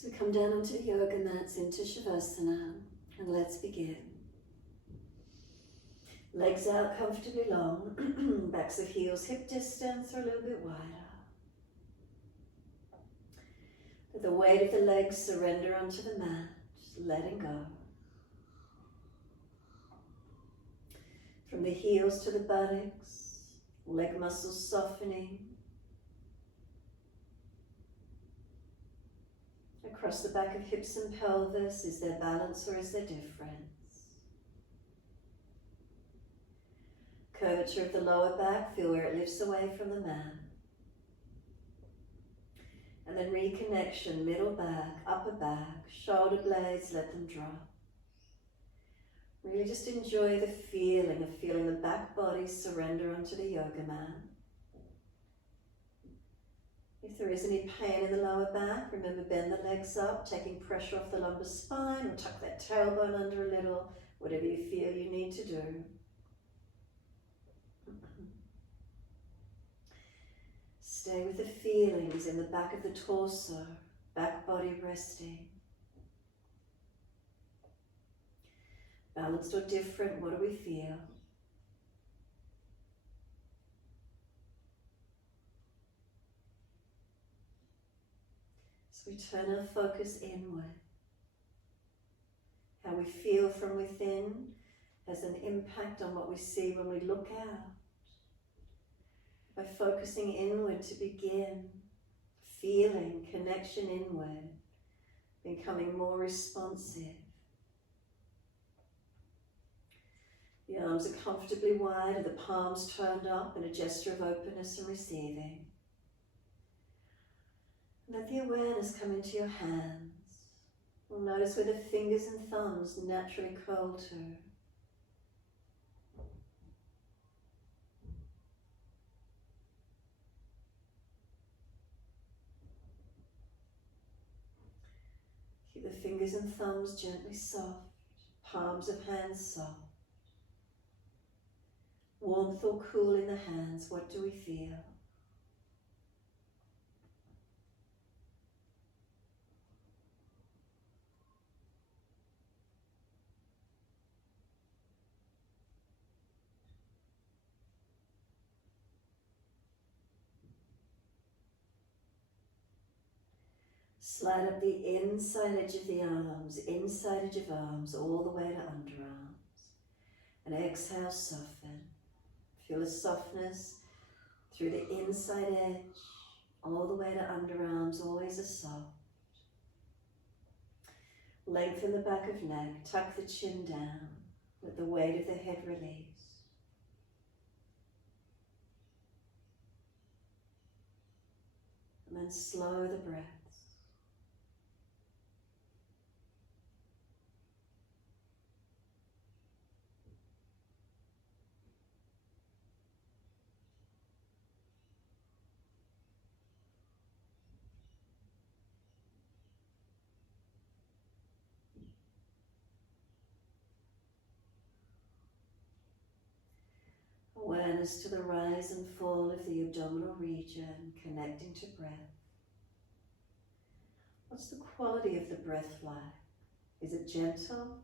So we come down onto the yoga mats into Shavasana, and let's begin. Legs out comfortably long, backs of heels hip distance or a little bit wider. Let the weight of the legs surrender onto the mat, just letting go. From the heels to the buttocks, leg muscles softening. Across the back of hips and pelvis, is there balance or is there difference? Curvature of the lower back, feel where it lifts away from the mat. And then reconnection, middle back, upper back, shoulder blades, let them drop. Really just enjoy the feeling of feeling the back body surrender onto the yoga mat. If there is any pain in the lower back, remember bend the legs up, taking pressure off the lumbar spine, or tuck that tailbone under a little, whatever you feel you need to do. Stay with the feelings in the back of the torso, back body resting. Balanced or different, what do we feel? So we turn our focus inward. How we feel from within has an impact on what we see when we look out. By focusing inward to begin, feeling connection inward, becoming more responsive. The arms are comfortably wide, the palms turned up in a gesture of openness and receiving. Let the awareness come into your hands. You'll notice where the fingers and thumbs naturally curl to. Keep the fingers and thumbs gently soft, palms of hands soft. Warmth or cool in the hands, what do we feel? Slide up the inside edge of the arms, inside edge of arms, all the way to underarms. And exhale, soften. Feel the softness through the inside edge, all the way to underarms, always a soft. Lengthen the back of neck, tuck the chin down, let the weight of the head release. And then slow the breaths. Awareness to the rise and fall of the abdominal region, connecting to breath. What's the quality of the breath like? Is it gentle?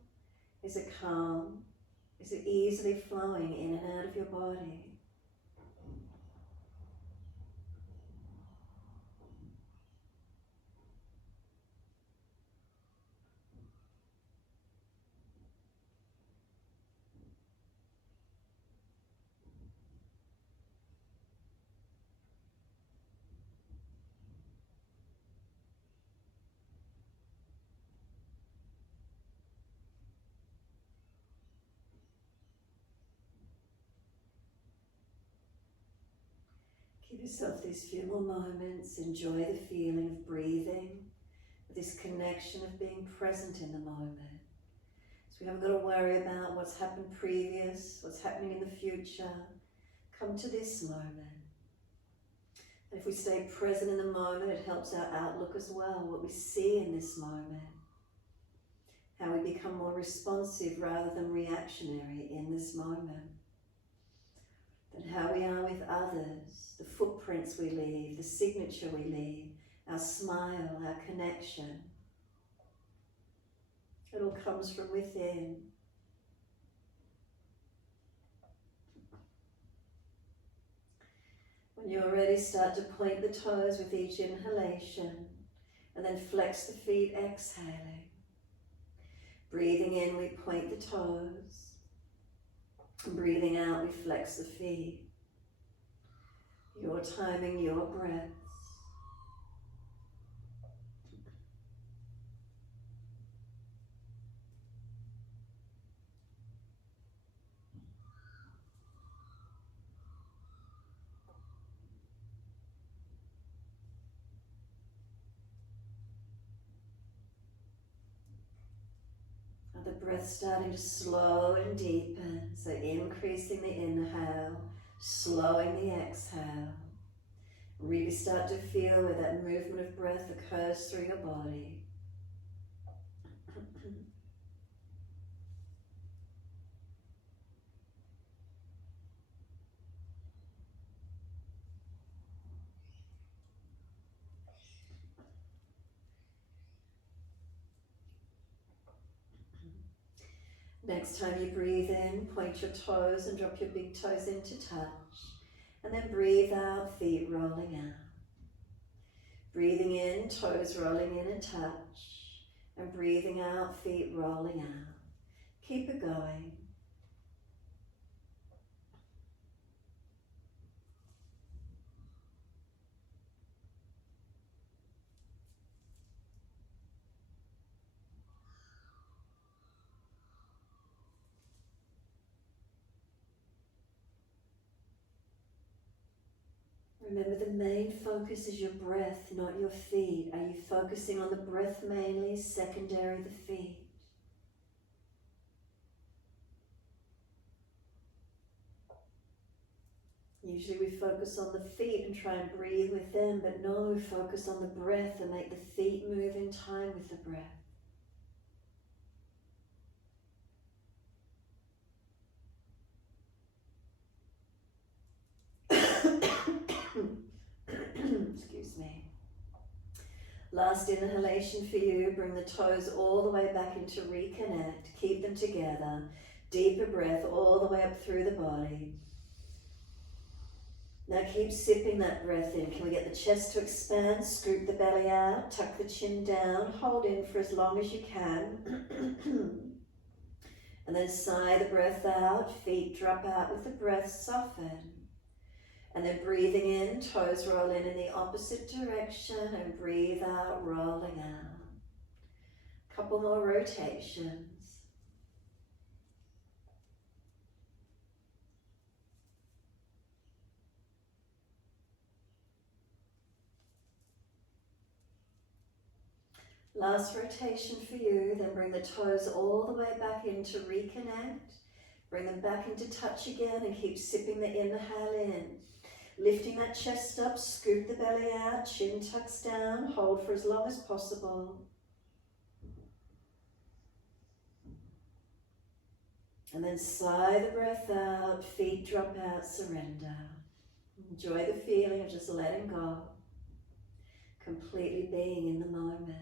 Is it calm? Is it easily flowing in and out of your body? Give yourself these few more moments, enjoy the feeling of breathing, this connection of being present in the moment. So we haven't got to worry about what's happened previous, what's happening in the future. Come to this moment. And if we stay present in the moment, it helps our outlook as well, what we see in this moment. How we become more responsive rather than reactionary in this moment. And how we are with others, the footprints we leave, the signature we leave, our smile, our connection. It all comes from within. When you're ready, start to point the toes with each inhalation and then flex the feet, exhaling. Breathing in, we point the toes. Breathing out, we flex the feet. Your timing, your breaths. The breath starting to slow and deepen, so increasing the inhale, slowing the exhale. Really start to feel where that movement of breath occurs through your body. Next time you breathe in, point your toes and drop your big toes into touch. And then breathe out, feet rolling out. Breathing in, toes rolling in and touch. And breathing out, feet rolling out. Keep it going. Remember, the main focus is your breath, not your feet. Are you focusing on the breath mainly, secondary the feet? Usually we focus on the feet and try and breathe with them, but no, focus on the breath and make the feet move in time with the breath. Excuse me. Last inhalation for you. Bring the toes all the way back into reconnect. Keep them together. Deeper breath all the way up through the body. Now keep sipping that breath in. Can we get the chest to expand? Scoop the belly out. Tuck the chin down. Hold in for as long as you can. And then sigh the breath out. Feet drop out with the breath. Soften. And then breathing in, toes roll in the opposite direction, and breathe out, rolling out. Couple more rotations. Last rotation for you, then bring the toes all the way back in to reconnect. Bring them back into touch again and keep sipping the inhale in. Lifting that chest up, scoop the belly out, chin tucks down, hold for as long as possible. And then sigh the breath out, feet drop out, surrender. Enjoy the feeling of just letting go, completely being in the moment.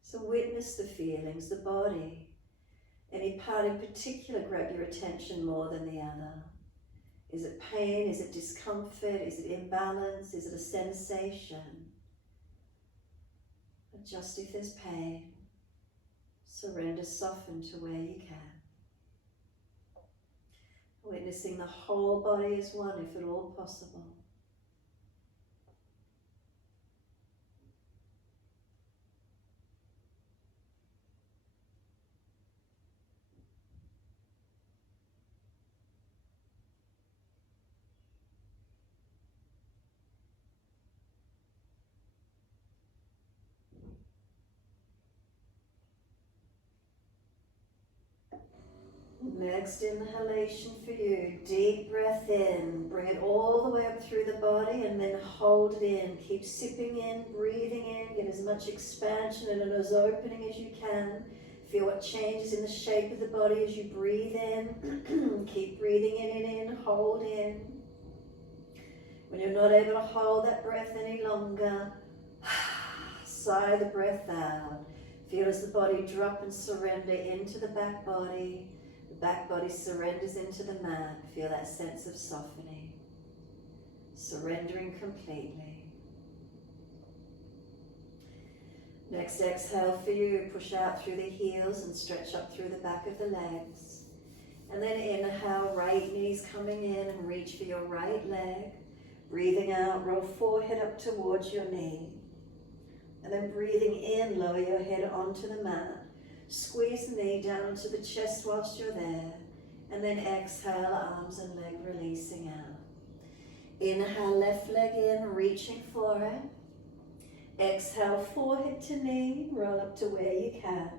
So witness the feelings, the body. Any part in particular grab your attention more than the other? Is it pain? Is it discomfort? Is it imbalance? Is it a sensation? Adjust if there's pain. Surrender, soften to where you can. Witnessing the whole body as one, if at all possible. Next inhalation for you, deep breath in, bring it all the way up through the body and then hold it in. Keep sipping in, breathing in, get as much expansion and as opening as you can. Feel what changes in the shape of the body as you breathe in. Keep breathing in and in, hold in. When you're not able to hold that breath any longer, sigh the breath out. Feel as the body drop and surrender into the back body. The back body surrenders into the mat. Feel that sense of softening. Surrendering completely. Next exhale for you, push out through the heels and stretch up through the back of the legs. And then inhale, right knees coming in and reach for your right leg. Breathing out, roll forehead up towards your knee. And then breathing in, lower your head onto the mat. Squeeze the knee down onto the chest whilst you're there. And then exhale, arms and leg releasing out. Inhale, left leg in, reaching for it. Exhale, forehead to knee, roll up to where you can.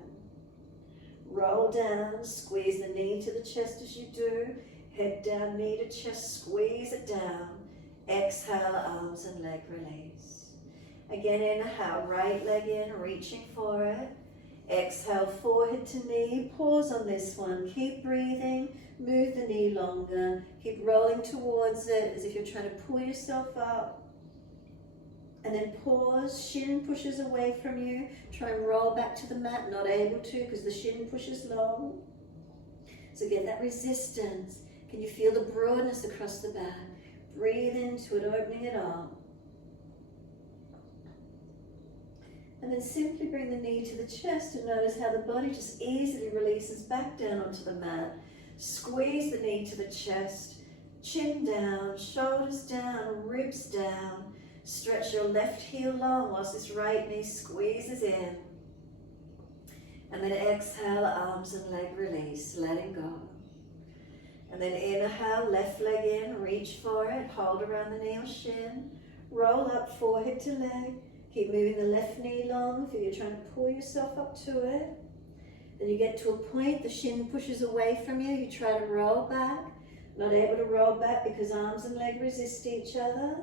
Roll down, squeeze the knee to the chest as you do. Head down, knee to chest, squeeze it down. Exhale, arms and leg release. Again, inhale, right leg in, reaching for it. Exhale, forehead to knee, pause on this one. Keep breathing, move the knee longer. Keep rolling towards it as if you're trying to pull yourself up. And then pause, shin pushes away from you. Try and roll back to the mat, not able to because the shin pushes long. So get that resistance. Can you feel the broadness across the back? Breathe into it, opening it up. And then simply bring the knee to the chest and notice how the body just easily releases back down onto the mat. Squeeze the knee to the chest, chin down, shoulders down, ribs down. Stretch your left heel long whilst this right knee squeezes in. And then exhale, arms and leg release, letting go. And then inhale, left leg in, reach for it, hold around the knee or shin. Roll up, forehead to leg. Keep moving the left knee long if you're trying to pull yourself up to it. Then you get to a point, the shin pushes away from you. You try to roll back. Not able to roll back because arms and leg resist each other.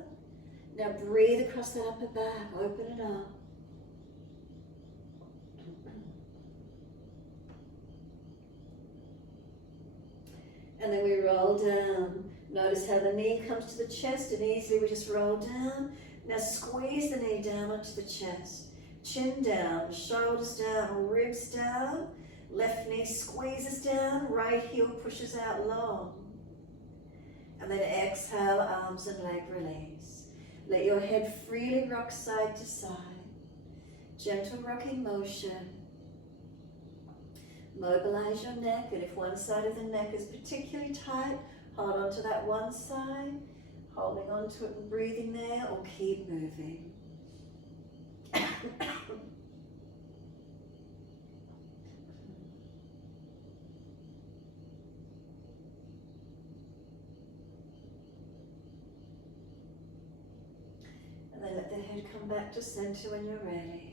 Now breathe across that upper back, open it up. And then we roll down. Notice how the knee comes to the chest and easily we just roll down. Now squeeze the knee down onto the chest. Chin down, shoulders down, ribs down. Left knee squeezes down, right heel pushes out long. And then exhale, arms and leg release. Let your head freely rock side to side. Gentle rocking motion. Mobilize your neck, and if one side of the neck is particularly tight, hold on to that one side, holding on to it and breathing there, or keep moving. And then let the head come back to center when you're ready.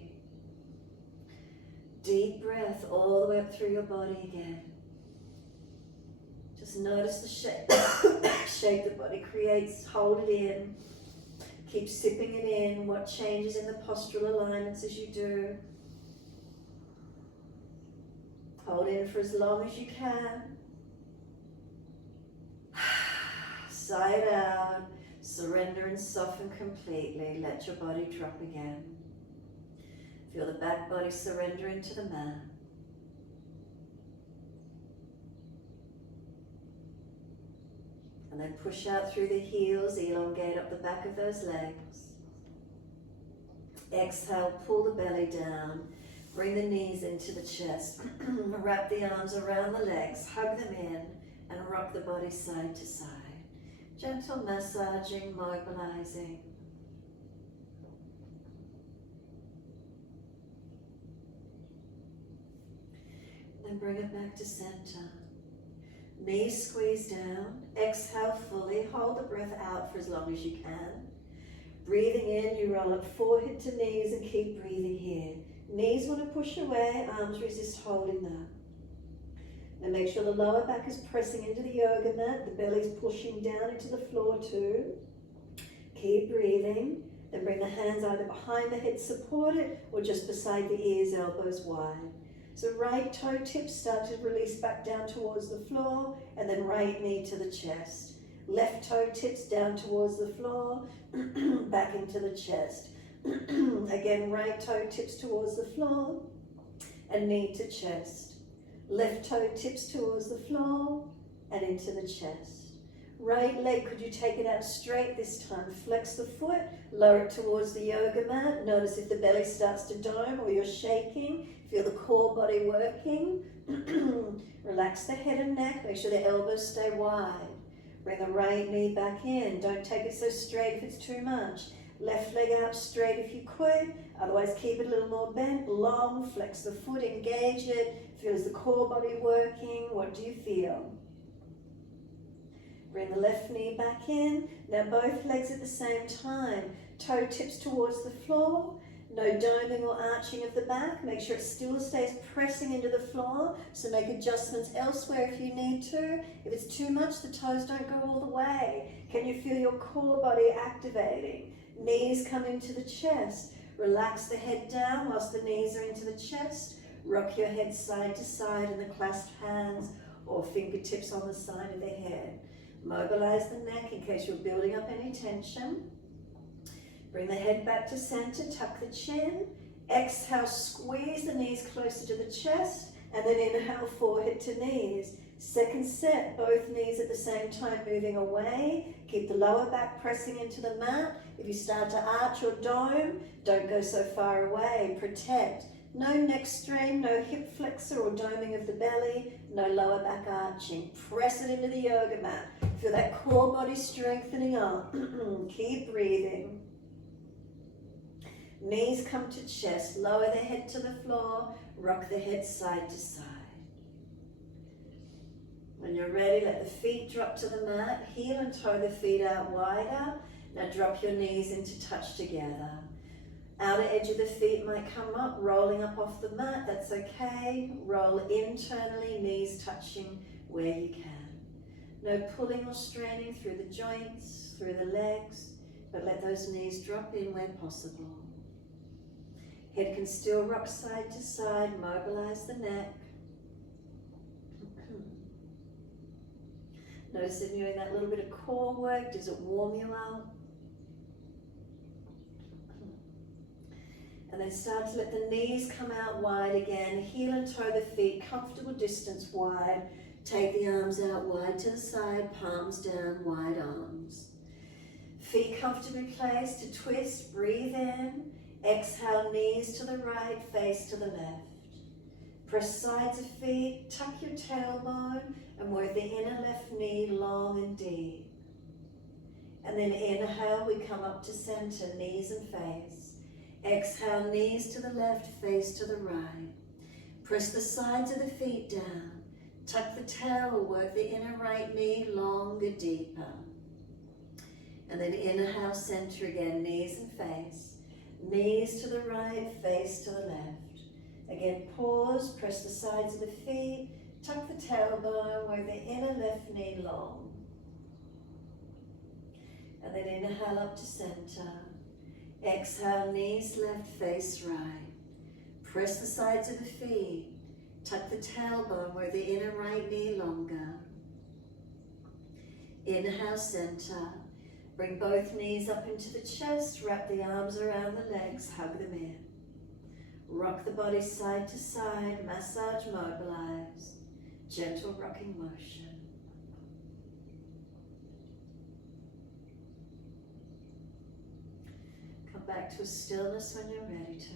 Deep breath all the way up through your body again. Just notice the shape the body creates. Hold it in. Keep sipping it in. What changes in the postural alignments as you do. Hold in for as long as you can. Sigh it out. Surrender and soften completely. Let your body drop again. Feel the back body surrender into the mat. And then push out through the heels, elongate up the back of those legs. Exhale, pull the belly down. Bring the knees into the chest. Wrap the arms around the legs, hug them in, and rock the body side to side. Gentle massaging, mobilizing. Then bring it back to center. Knees squeeze down. Exhale fully. Hold the breath out for as long as you can. Breathing in, you roll up forehead to knees and keep breathing here. Knees want to push away, arms resist holding that. Now make sure the lower back is pressing into the yoga mat. The belly's pushing down into the floor too. Keep breathing. Then bring the hands either behind the head, support it, or just beside the ears, elbows wide. So right toe tips start to release back down towards the floor, and then right knee to the chest. Left toe tips down towards the floor, back into the chest. Again, right toe tips towards the floor, and knee to chest. Left toe tips towards the floor and into the chest. Right leg, could you take it out straight this time? Flex the foot, lower it towards the yoga mat. Notice if the belly starts to dome or you're shaking. Feel the core body working. Relax the head and neck. Make sure the elbows stay wide. Bring the right knee back in. Don't take it so straight if it's too much. Left leg out straight if you could. Otherwise, keep it a little more bent, long. Flex the foot, engage it. Feel the core body working. What do you feel? Bring the left knee back in. Now both legs at the same time. Toe tips towards the floor. No doming or arching of the back. Make sure it still stays pressing into the floor. So make adjustments elsewhere if you need to. If it's too much, the toes don't go all the way. Can you feel your core body activating? Knees come into the chest. Relax the head down whilst the knees are into the chest. Rock your head side to side in the clasped hands or fingertips on the side of the head. Mobilize the neck in case you're building up any tension. Bring the head back to center, tuck the chin. Exhale, squeeze the knees closer to the chest, and then inhale, forehead to knees. Second set, both knees at the same time moving away. Keep the lower back pressing into the mat. If you start to arch or dome, don't go so far away. Protect. No neck strain, no hip flexor or doming of the belly, no lower back arching. Press it into the yoga mat. Feel that core body strengthening up. Keep breathing. Knees come to chest, lower the head to the floor, rock the head side to side. When you're ready, let the feet drop to the mat, heel and toe the feet out wider. Now drop your knees into touch together. Outer edge of the feet might come up, rolling up off the mat, that's okay. Roll internally, knees touching where you can. No pulling or straining through the joints, through the legs, but let those knees drop in where possible. Head can still rock side to side, mobilize the neck. Notice if you're doing that little bit of core work, does it warm you up? And then start to let the knees come out wide again. Heel and toe the feet, comfortable distance wide. Take the arms out wide to the side, palms down, wide arms. Feet comfortably placed to twist, breathe in. Exhale, knees to the right, face to the left. Press sides of feet, tuck your tailbone, and work the inner left knee long and deep. And then inhale, we come up to center, knees and face. Exhale, knees to the left, face to the right. Press the sides of the feet down. Tuck the tail, work the inner right knee longer, deeper. And then inhale, center again, knees and face. Knees to the right, face to the left. Again, pause, press the sides of the feet, tuck the tailbone, work the inner left knee long. And then inhale up to center. Exhale, knees left, face right. Press the sides of the feet, tuck the tailbone, work the inner right knee longer. Inhale, center. Bring both knees up into the chest, wrap the arms around the legs, hug them in. Rock the body side to side, massage, mobilize. Gentle rocking motion. Come back to a stillness when you're ready to.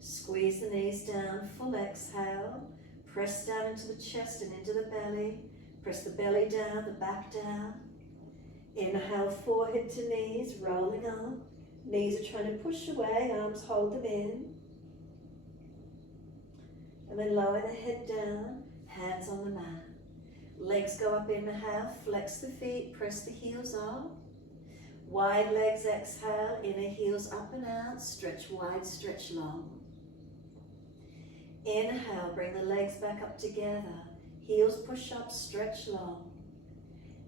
Squeeze the knees down, full exhale. Press down into the chest and into the belly. Press the belly down, the back down. Inhale, forehead to knees, rolling up. Knees are trying to push away, arms hold them in. And then lower the head down, hands on the mat. Legs go up, inhale, flex the feet, press the heels up. Wide legs, exhale, inner heels up and out, stretch wide, stretch long. Inhale, bring the legs back up together. Heels push up, stretch long.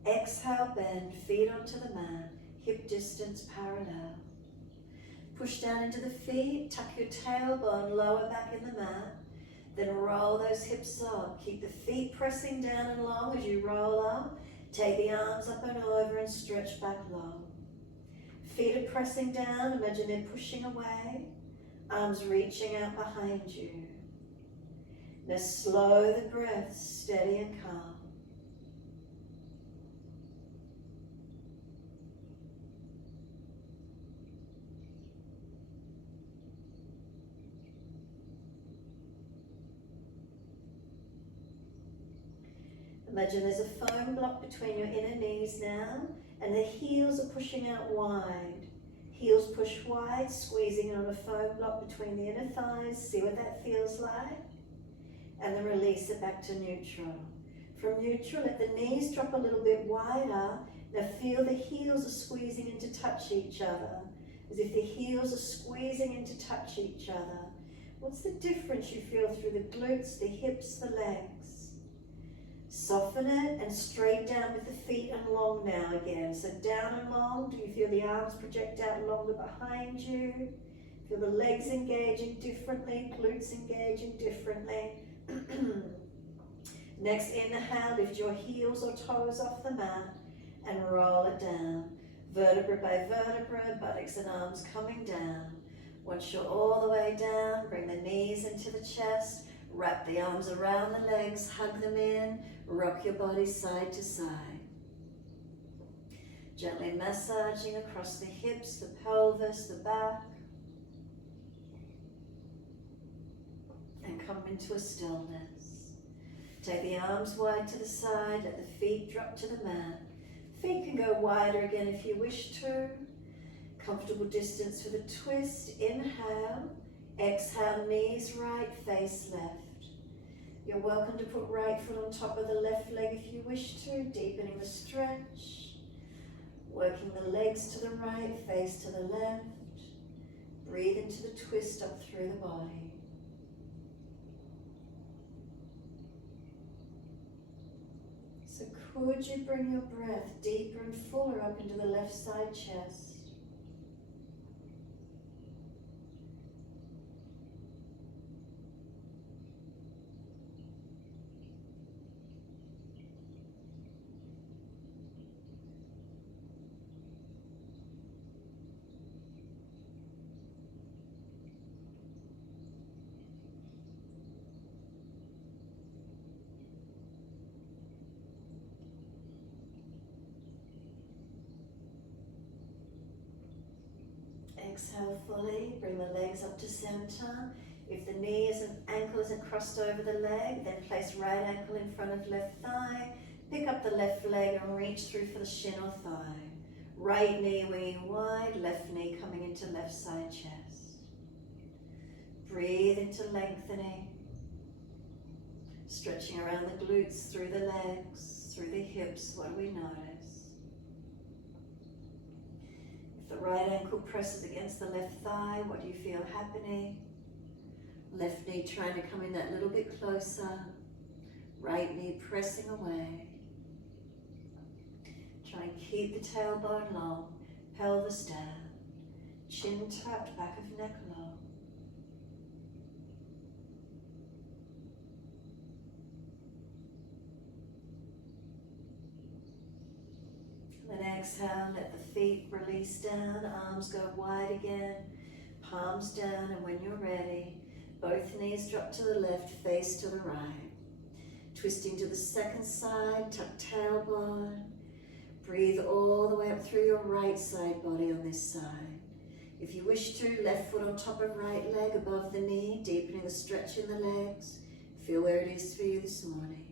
Exhale, bend, feet onto the mat, hip distance parallel. Push down into the feet, tuck your tailbone, lower back in the mat. Then roll those hips up. Keep the feet pressing down and long as you roll up. Take the arms up and over and stretch back low. Feet are pressing down, imagine they're pushing away. Arms reaching out behind you. Now slow the breath, steady and calm. Imagine there's a foam block between your inner knees now, and the heels are pushing out wide. Heels push wide, squeezing on a foam block between the inner thighs. See what that feels like. And then release it back to neutral. From neutral, let the knees drop a little bit wider. Now feel the heels are squeezing in to touch each other, as if the heels are squeezing in to touch each other. What's the difference you feel through the glutes, the hips, the legs? Soften it and straight down with the feet and long now again. So down and long. Do you feel the arms project out longer behind you? Feel the legs engaging differently, glutes engaging differently. Next inhale, lift your heels or toes off the mat and roll it down. Vertebra by vertebra, buttocks and arms coming down. Once you're all the way down, bring the knees into the chest, wrap the arms around the legs, hug them in, rock your body side to side. Gently massaging across the hips, the pelvis, the back. And come into a stillness. Take the arms wide to the side, let the feet drop to the mat. Feet can go wider again if you wish to. Comfortable distance for the twist. Inhale, exhale, knees right, face left. You're welcome to put right foot on top of the left leg if you wish to, deepening the stretch. Working the legs to the right, face to the left. Breathe into the twist up through the body. So could you bring your breath deeper and fuller up into the left side chest? Exhale fully, bring the legs up to center. If the knees and ankle isn't crossed over the leg, then place right ankle in front of left thigh. Pick up the left leg and reach through for the shin or thigh. Right knee winging wide, left knee coming into left side chest. Breathe into lengthening. Stretching around the glutes, through the legs, through the hips. What do we notice? The right ankle presses against the left thigh. What do you feel happening? Left knee trying to come in that little bit closer. Right knee pressing away. Try and keep the tailbone long, pelvis down, chin tucked, back of neck low. Then exhale, let the feet release down, arms go wide again, palms down, and when you're ready, both knees drop to the left, face to the right. Twisting to the second side, tuck tailbone. Breathe all the way up through your right side body on this side. If you wish to, left foot on top of right leg above the knee, deepening the stretch in the legs. Feel where it is for you this morning.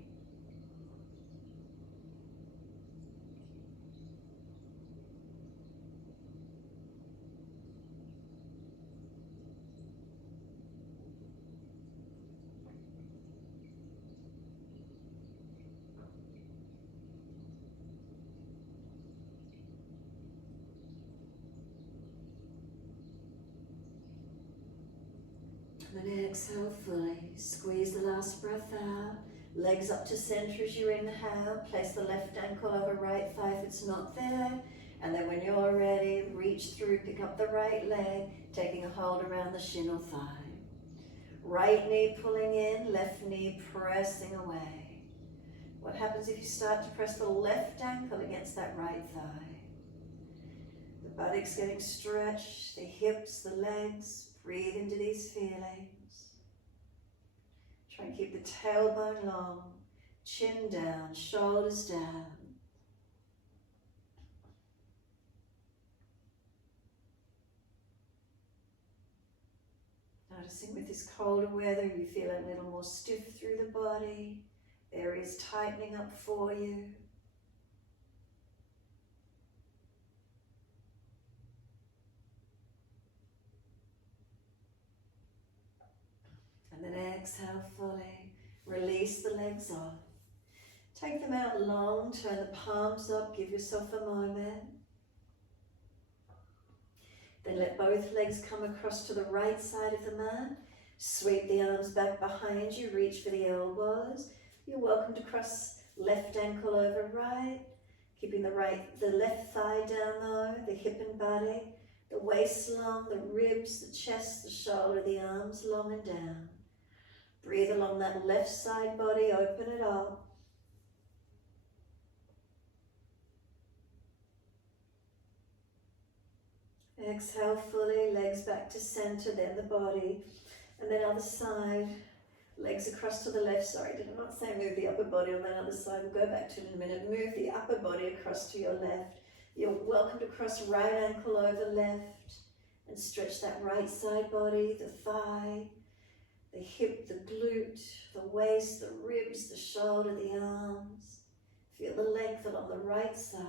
Then exhale fully. Squeeze the last breath out. Legs up to center as you inhale. Place the left ankle over right thigh if it's not there. And then when you're ready, reach through, pick up the right leg, taking a hold around the shin or thigh. Right knee pulling in, left knee pressing away. What happens if you start to press the left ankle against that right thigh? The buttocks getting stretched, the hips, the legs, Breathe into these feelings. Try and keep the tailbone long, chin down, shoulders down. Noticing with this colder weather, you feel a little more stiff through the body, areas tightening up for you. And then exhale fully, release the legs off. Take them out long, turn the palms up, give yourself a moment. Then let both legs come across to the right side of the mat. Sweep the arms back behind you, reach for the elbows. You're welcome to cross left ankle over right, keeping the left thigh down though, the hip and body, the waist long, the ribs, the chest, the shoulder, the arms long and down. Breathe along that left side body, open it up. Exhale fully, legs back to center, then the body, and then other side, legs across to the left. Sorry, did not say move the upper body on that other side. We'll go back to it in a minute. Move the upper body across to your left. You're welcome to cross right ankle over left and stretch that right side body, the thigh, the hip, the glute, the waist, the ribs, the shoulder, the arms. Feel the length along the right side.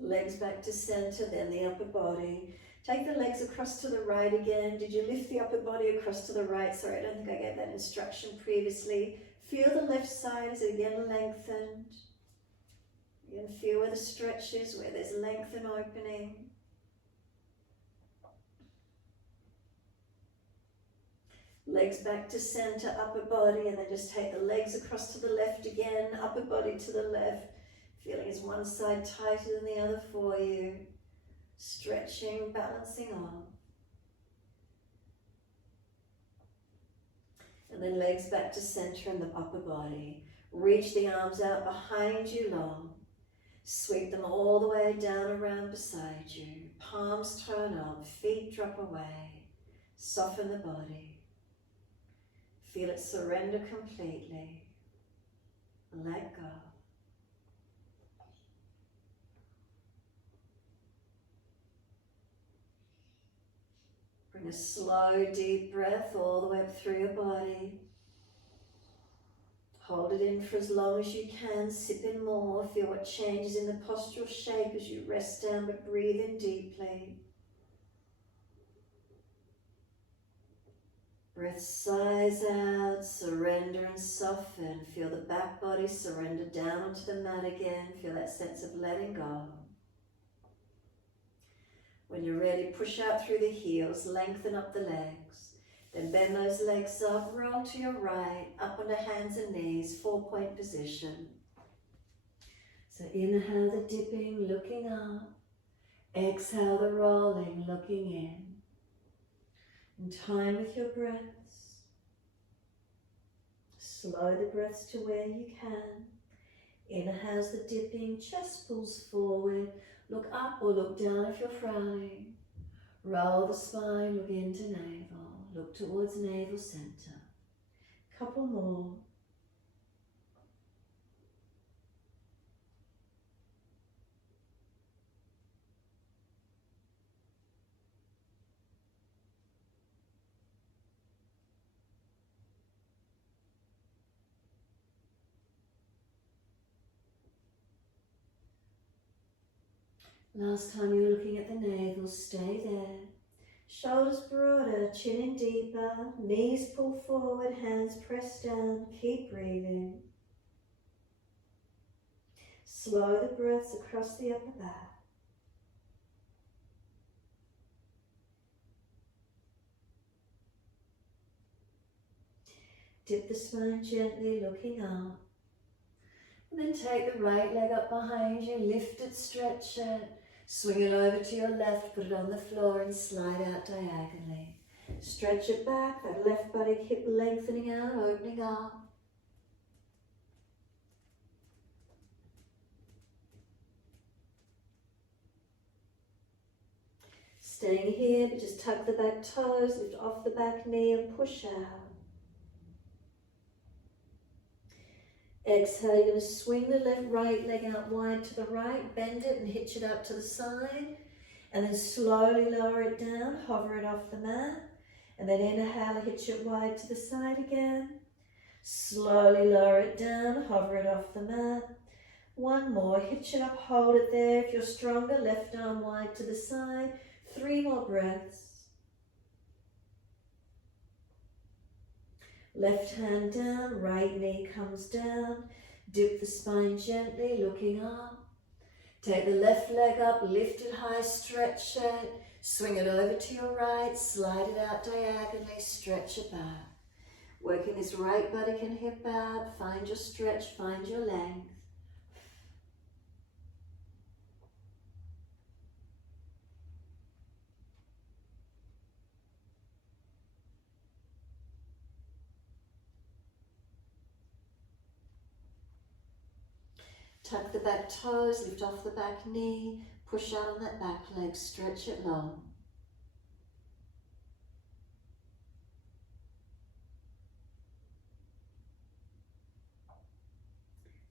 Legs back to center, then the upper body. Take the legs across to the right again. Did you lift the upper body across to the right? Sorry, I don't think I gave that instruction previously. Feel the left side as it again lengthened. You can feel where the stretch is, where there's length and opening. Legs back to center, upper body, and then just take the legs across to the left again, upper body to the left. Feeling is one side tighter than the other for you. Stretching, balancing on. And then legs back to center in the upper body. Reach the arms out behind you long. Sweep them all the way down around beside you. Palms turn up, feet drop away. Soften the body. Feel it surrender completely. Let go. Bring a slow, deep breath all the way up through your body. Hold it in for as long as you can. Sip in more. Feel what changes in the postural shape as you rest down, but breathe in deeply. Breath sighs out, surrender and soften. Feel the back body surrender down onto the mat again. Feel that sense of letting go. When you're ready, push out through the heels, lengthen up the legs. Then bend those legs up, roll to your right, up onto hands and knees, 4-point position. So inhale the dipping, looking up. Exhale the rolling, looking in. In time with your breaths. Slow the breaths to where you can. Inhale's the dipping, chest pulls forward. Look up or look down if you're frowning. Roll the spine, look into navel. Look towards navel center. Couple more. Last time you were looking at the navel, stay there. Shoulders broader, chin in deeper, knees pull forward, hands press down, keep breathing. Slow the breaths across the upper back. Dip the spine gently, looking up. And then take the right leg up behind you, lift it, stretch it. Swing it over to your left, put it on the floor and slide out diagonally. Stretch it back, that left body hip lengthening out, opening up. Staying here, but just tuck the back toes, lift off the back knee and push out. Exhale, you're going to swing the right leg out wide to the right, bend it and hitch it up to the side, and then slowly lower it down, hover it off the mat, and then inhale, hitch it wide to the side again. Slowly lower it down, hover it off the mat. One more, hitch it up, hold it there. If you're stronger, left arm wide to the side. 3 more breaths. Left hand down, right knee comes down. Dip the spine gently, looking up. Take the left leg up, lift it high, stretch it. Swing it over to your right, slide it out diagonally, stretch it back. Working this right buttock and hip out, find your stretch, find your length. Tuck the back toes, lift off the back knee, push out on that back leg, stretch it long.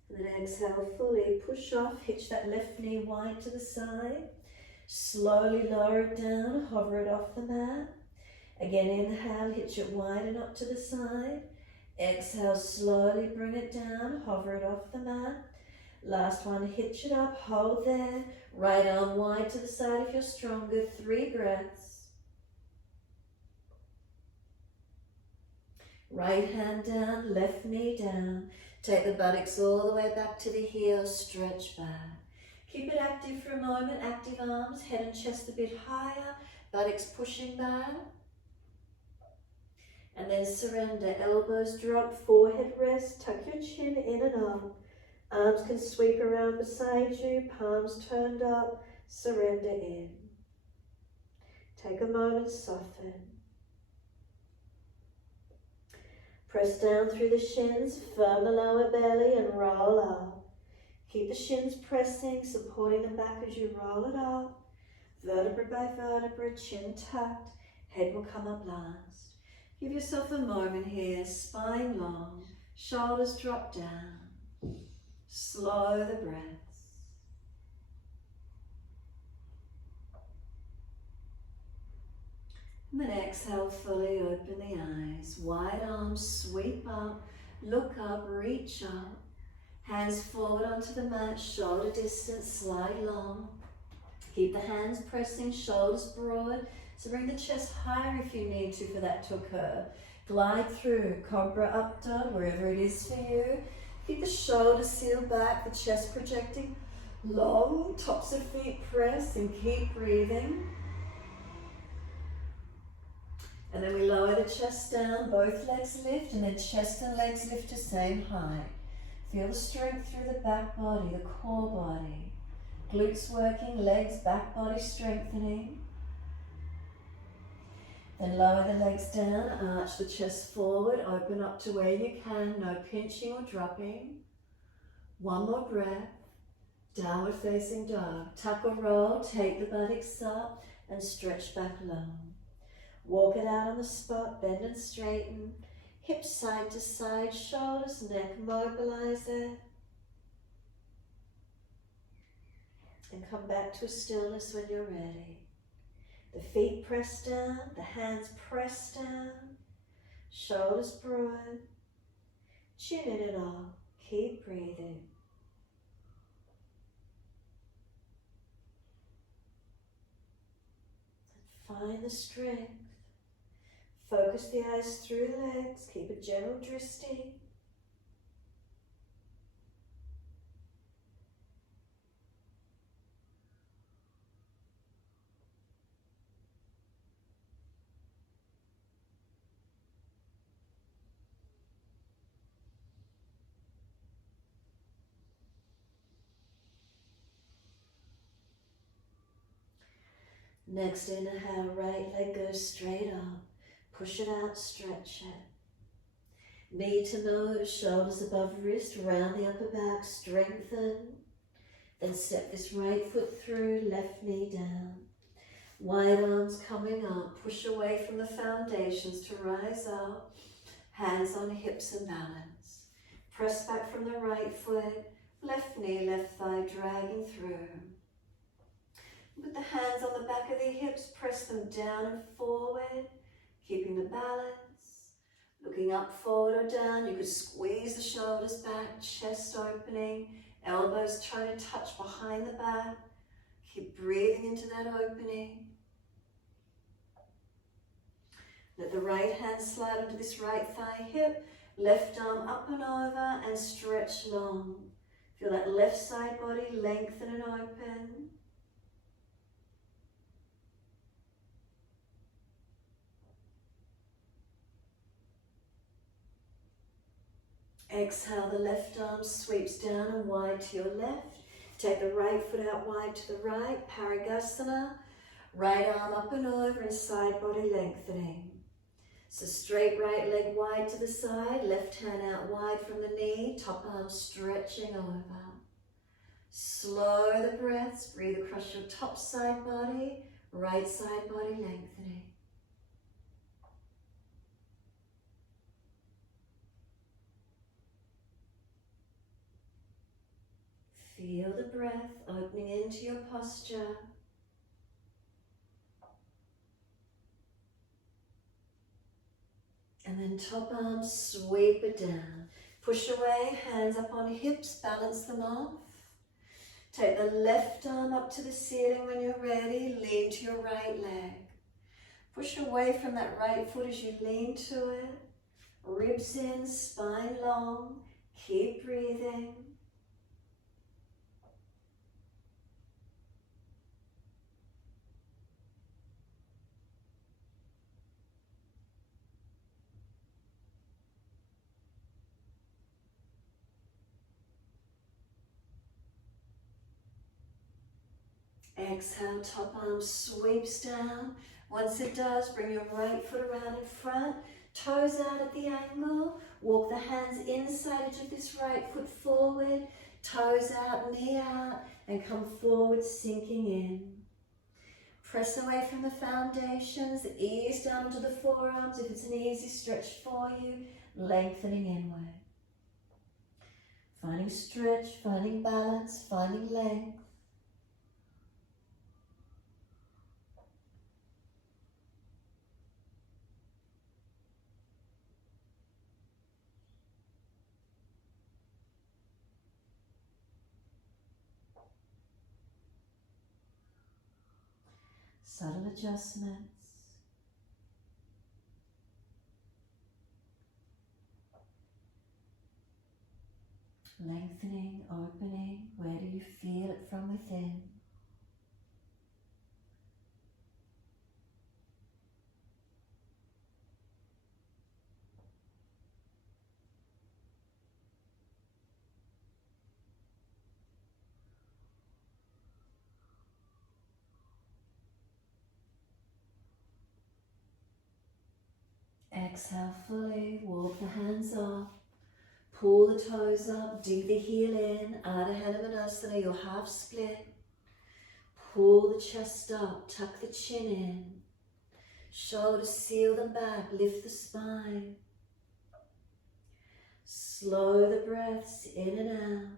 And then exhale fully, push off, hitch that left knee wide to the side. Slowly lower it down, hover it off the mat. Again, inhale, hitch it wide and up to the side. Exhale, slowly bring it down, hover it off the mat. Last one, hitch it up, hold there. Right arm wide to the side if you're stronger, 3 breaths. Right hand down, left knee down. Take the buttocks all the way back to the heels, stretch back. Keep it active for a moment, active arms, head and chest a bit higher, buttocks pushing back. And then surrender, elbows drop, forehead rest, tuck your chin in and up. Arms can sweep around beside you, palms turned up, surrender in. Take a moment, soften. Press down through the shins, firm the lower belly and roll up. Keep the shins pressing, supporting the back as you roll it up. Vertebra by vertebra, chin tucked, head will come up last. Give yourself a moment here, spine long, shoulders drop down. Slow the breaths. And then exhale, fully open the eyes. Wide arms, sweep up, look up, reach up. Hands forward onto the mat, shoulder distance, slide long. Keep the hands pressing, shoulders broad. So bring the chest higher if you need to for that to occur. Glide through, cobra up dog, wherever it is for you. Keep the shoulders sealed back, the chest projecting long, tops of feet press, and keep breathing. And then we lower the chest down, both legs lift, and then chest and legs lift to same height. Feel the strength through the back body, the core body. Glutes working, legs, back body strengthening. Then lower the legs down, arch the chest forward, open up to where you can, no pinching or dropping. One more breath, downward facing dog. Tuck or roll, take the buttocks up and stretch back long. Walk it out on the spot, bend and straighten. Hips side to side, shoulders, neck, mobilize it. And come back to a stillness when you're ready. The feet press down, the hands press down, shoulders broad, chin in and up, keep breathing. And find the strength. Focus the eyes through the legs, keep a gentle dristing. Next inhale, right leg goes straight up. Push it out, stretch it. Knee to nose, shoulders above wrist, round the upper back, strengthen. Then step this right foot through, left knee down. Wide arms coming up. Push away from the foundations to rise up. Hands on hips and balance. Press back from the right foot. Left knee, left thigh dragging through. Put the hands on the back of the hips. Press them down and forward. Keeping the balance. Looking up, forward or down. You could squeeze the shoulders back. Chest opening. Elbows trying to touch behind the back. Keep breathing into that opening. Let the right hand slide onto this right thigh hip, left arm up and over and stretch long. Feel that left side body lengthen and open. Exhale, the left arm sweeps down and wide to your left. Take the right foot out wide to the right, Parigasana. Right arm up and over and side body lengthening. So straight right leg wide to the side, left hand out wide from the knee, top arm stretching over. Slow the breaths, breathe across your top side body, right side body lengthening. Feel the breath opening into your posture. And then top arm, sweep it down. Push away, hands up on hips, balance them off. Take the left arm up to the ceiling when you're ready. Lean to your right leg. Push away from that right foot as you lean to it. Ribs in, spine long. Keep breathing. Exhale, top arm sweeps down. Once it does, bring your right foot around in front, toes out at the angle. Walk the hands inside edge of this right foot forward, toes out, knee out, and come forward, sinking in. Press away from the foundations, ease down to the forearms if it's an easy stretch for you, lengthening inward. Finding stretch, finding balance, finding length. Subtle adjustments. Lengthening, opening. Where do you feel it from within? Exhale fully, walk the hands off, pull the toes up, dig the heel in, Ardha Hanumanasana, your half split. Pull the chest up, tuck the chin in, shoulders seal them back, lift the spine. Slow the breaths in and out.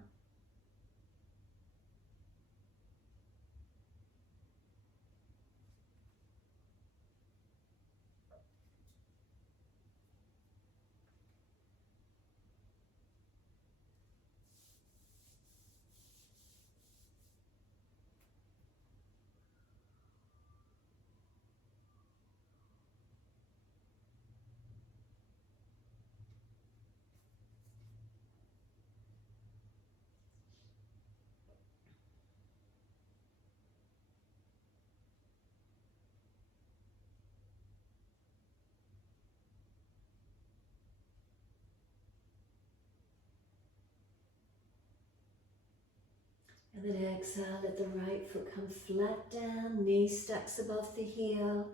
And then exhale, let the right foot come flat down, knee stacks above the heel,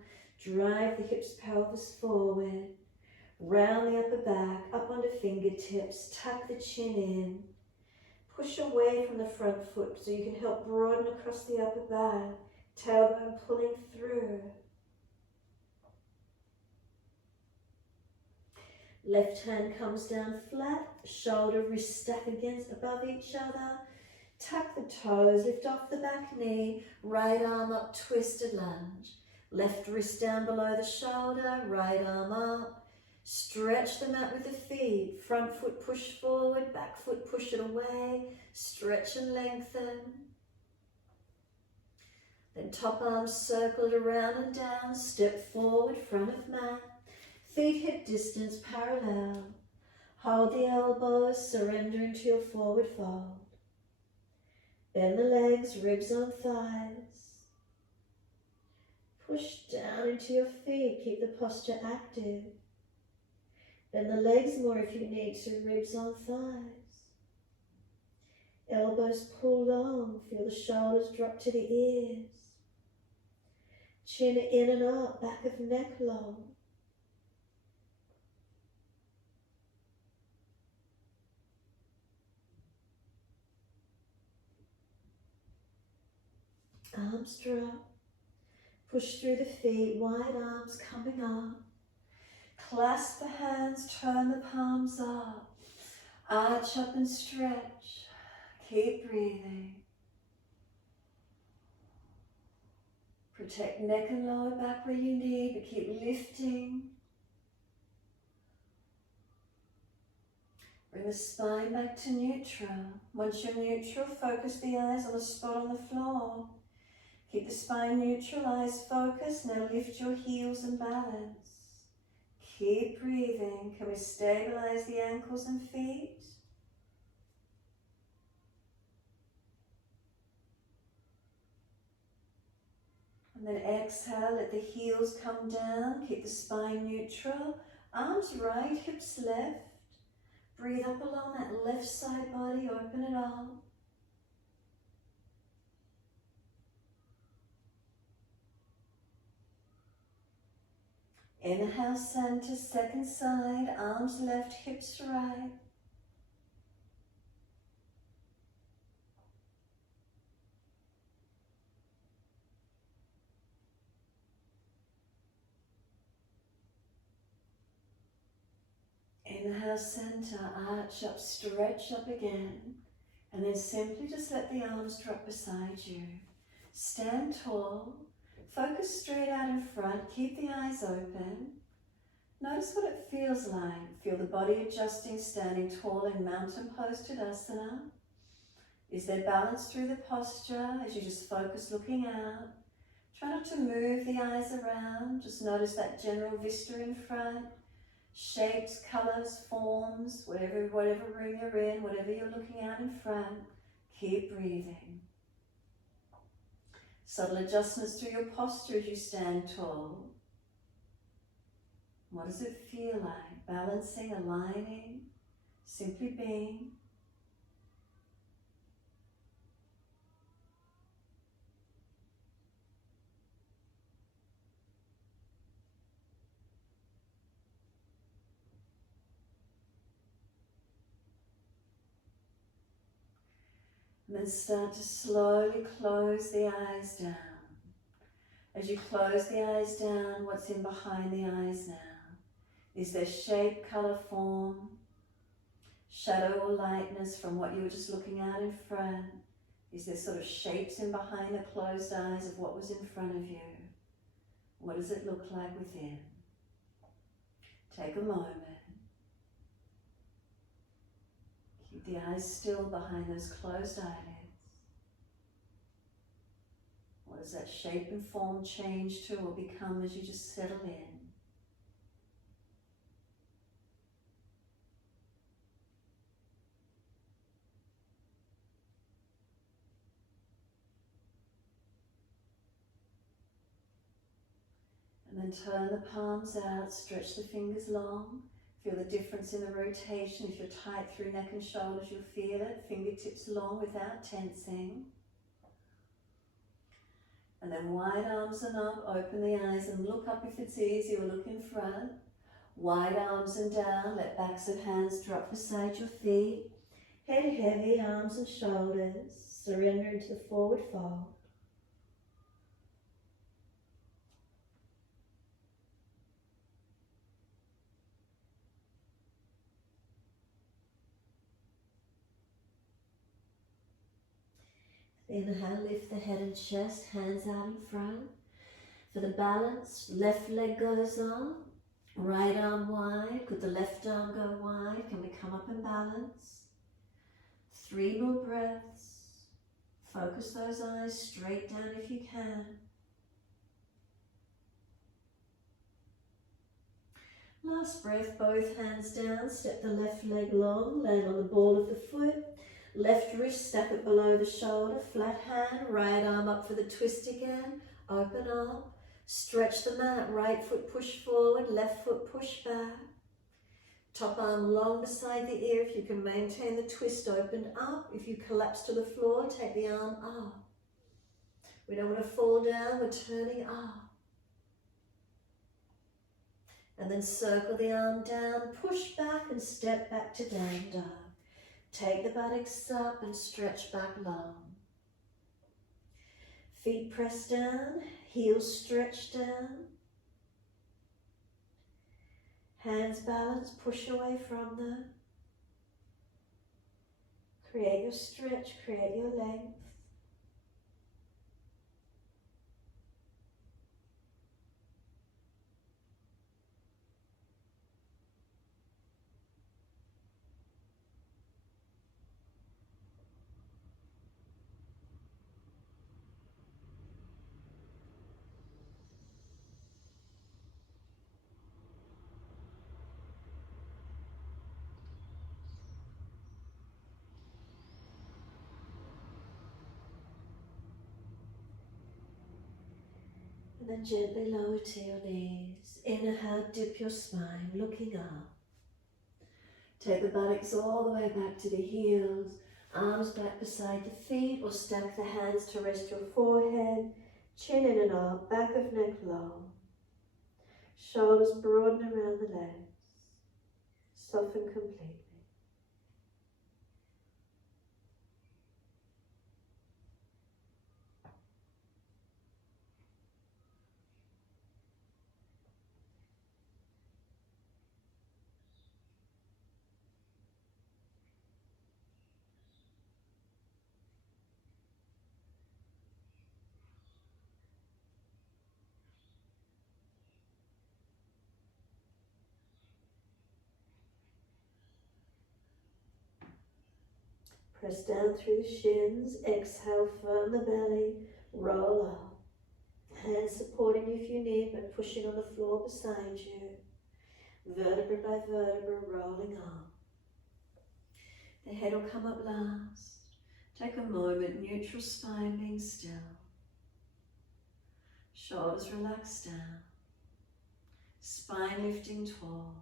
drive the hips, pelvis forward, round the upper back, up onto fingertips, tuck the chin in, push away from the front foot so you can help broaden across the upper back, tailbone pulling through. Left hand comes down flat, shoulder, wrist stack against above each other. Tuck the toes, lift off the back knee, right arm up, twisted lunge. Left wrist down below the shoulder, right arm up. Stretch the mat with the feet, front foot push forward, back foot push it away. Stretch and lengthen. Then top arm circle it around and down, step forward, front of mat. Feet hip distance parallel. Hold the elbows, surrender into your forward fold. Bend the legs, ribs on thighs. Push down into your feet, keep the posture active. Bend the legs more if you need to, ribs on thighs. Elbows pull long, feel the shoulders drop to the ears. Chin in and up, back of neck long. Arms drop. Push through the feet, wide arms coming up. Clasp the hands, turn the palms up. Arch up and stretch. Keep breathing. Protect neck and lower back where you need, but keep lifting. Bring the spine back to neutral. Once you're neutral, focus the eyes on the spot on the floor. Keep the spine neutral, eyes focused. Now lift your heels and balance. Keep breathing. Can we stabilize the ankles and feet? And then exhale, let the heels come down. Keep the spine neutral. Arms right, hips left. Breathe up along that left side body, open it up. Inhale, center, second side, arms left, hips right. Inhale, center, arch up, stretch up again. And then simply just let the arms drop beside you. Stand tall. Focus straight out in front, keep the eyes open. Notice what it feels like. Feel the body adjusting, standing tall in mountain pose Tadasana. Is there balance through the posture as you just focus looking out? Try not to move the eyes around, just notice that general vista in front. Shapes, colours, forms, whatever room you're in, whatever you're looking at in front, keep breathing. Subtle adjustments through your posture as you stand tall. What does it feel like? Balancing, aligning, simply being. And then start to slowly close the eyes down. As you close the eyes down, what's in behind the eyes now? Is there shape, colour, form, shadow or lightness from what you were just looking at in front? Is there sort of shapes in behind the closed eyes of what was in front of you? What does it look like within? Take a moment. Keep the eyes still behind those closed eyelids. What does that shape and form change to or become as you just settle in? And then turn the palms out, stretch the fingers long. Feel the difference in the rotation. If you're tight through neck and shoulders, you'll feel it. Fingertips long without tensing. And then wide arms and up, open the eyes and look up if it's easy, or look in front. Wide arms and down, let backs of hands drop beside your feet. Head heavy, arms and shoulders. Surrender into the forward fold. Inhale, lift the head and chest, hands out in front. For the balance, left leg goes on, right arm wide. Could the left arm go wide? Can we come up and balance? 3 more breaths. Focus those eyes straight down if you can. Last breath, both hands down, step the left leg long, land on the ball of the foot. Left wrist, stack it below the shoulder, flat hand, right arm up for the twist again. Open up, stretch the mat, right foot push forward, left foot push back. Top arm long beside the ear if you can maintain the twist opened up. If you collapse to the floor, take the arm up. We don't want to fall down, we're turning up. And then circle the arm down, push back and step back to down dog. Take the buttocks up and stretch back long. Feet press down, heels stretch down. Hands balance, push away from them. Create your stretch, create your length. And then gently lower to your knees. Inhale, dip your spine, looking up. Take the buttocks all the way back to the heels. Arms back beside the feet, or stack the hands to rest your forehead. Chin in and up, back of neck long. Shoulders broaden around the legs. Soften completely. Press down through the shins, exhale, firm the belly, roll up. Hands supporting you if you need, but pushing on the floor beside you. Vertebra by vertebra, rolling up. The head will come up last. Take a moment, neutral spine being still. Shoulders relax down. Spine lifting tall.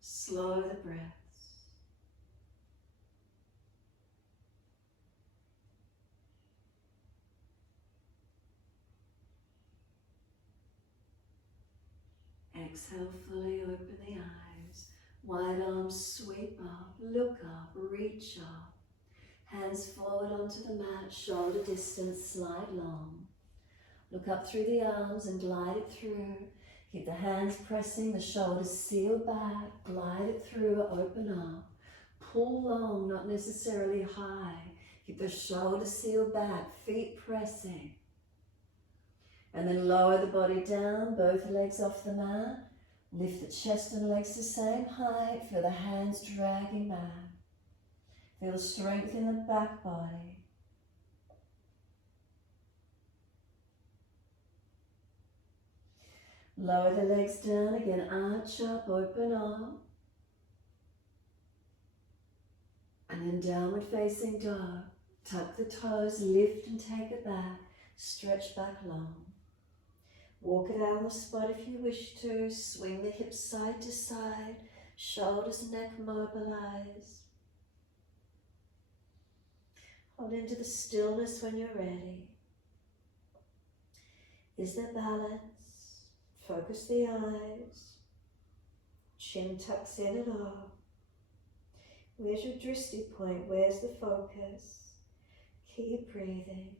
Slow the breaths. Exhale, fully open the eyes. Wide arms sweep up, look up, reach up. Hands forward onto the mat, shoulder distance, slide long. Look up through the arms and glide it through. Keep the hands pressing, the shoulders seal back, glide it through, open up. Pull long, not necessarily high. Keep the shoulders sealed back, feet pressing. And then lower the body down, both legs off the mat. Lift the chest and legs the same height. Feel the hands dragging back. Feel the strength in the back body. Lower the legs down again, arch up, open up. And then downward facing dog. Tuck the toes, lift and take it back. Stretch back long. Walk it out on the spot if you wish to. Swing the hips side to side. Shoulders and neck mobilized. Hold into the stillness when you're ready. Is there balance? Focus the eyes. Chin tucks in and up. Where's your drishti point? Where's the focus? Keep breathing.